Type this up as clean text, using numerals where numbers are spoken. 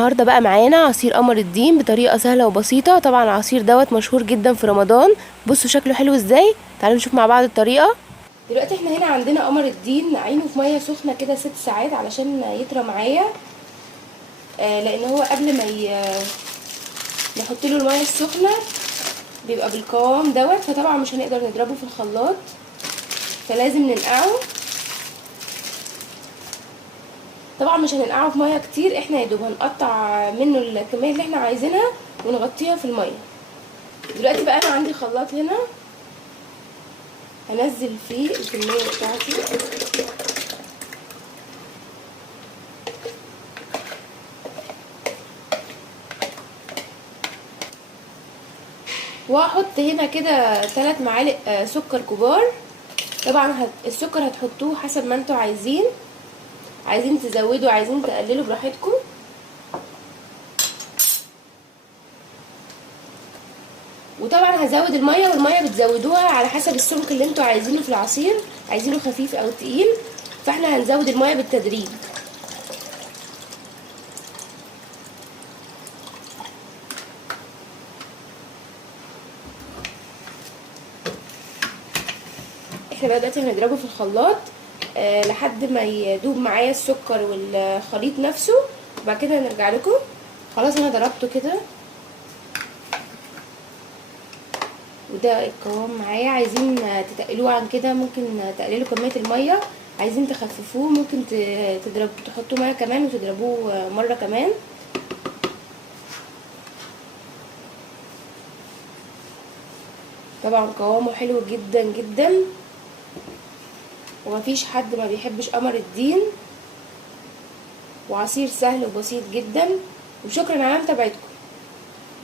النهارده بقى معانا عصير قمر الدين بطريقه سهله وبسيطه. طبعا العصير دوت مشهور جدا في رمضان. بصوا شكله حلو ازاي. تعالوا نشوف مع بعض الطريقه. دلوقتي احنا هنا عندنا قمر الدين نعينه في ميه سخنه كده 6 ساعات علشان يطرى معايا. لان هو قبل ما نحط له الميه السخنه بيبقى بالقوام دوت، فطبعا مش هنقدر نضربه في الخلاط، فلازم ننقعه. طبعا مش هننقعه في ميه كتير، احنا يا دوب هنقطع منه الكميه اللي احنا عايزينها ونغطيها في الميه. دلوقتي بقى انا عندي خلاط هنا، هنزل فيه الكميه بتاعتي واحط هنا كده 3 معالق سكر كبار. طبعا السكر هتحطوه حسب ما انتوا عايزين تزودوا عايزين تقللوا براحتكم. وطبعا هزود الميه، والميه بتزودوها على حسب السمك اللي انتوا عايزينه في العصير، عايزينه خفيف او تقيل، فاحنا هنزود الميه بالتدريج. احنا بقى دلوقتي هنضربه في الخلاط لحد ما يدوب معايا السكر والخليط نفسه، وبعد كده هنرجع لكم. خلاص انا ضربته كده وده القوام معايا. عايزين تتقلوه عن كده ممكن تقللوا كميه الميه، عايزين تخففوه ممكن تحطوا ميه كمان وتضربوه مره كمان. طبعا قوامه حلو جدا جدا، ومفيش حد ما بيحبش قمر الدين، وعصير سهل وبسيط جدا. وشكرا على متابعتكم.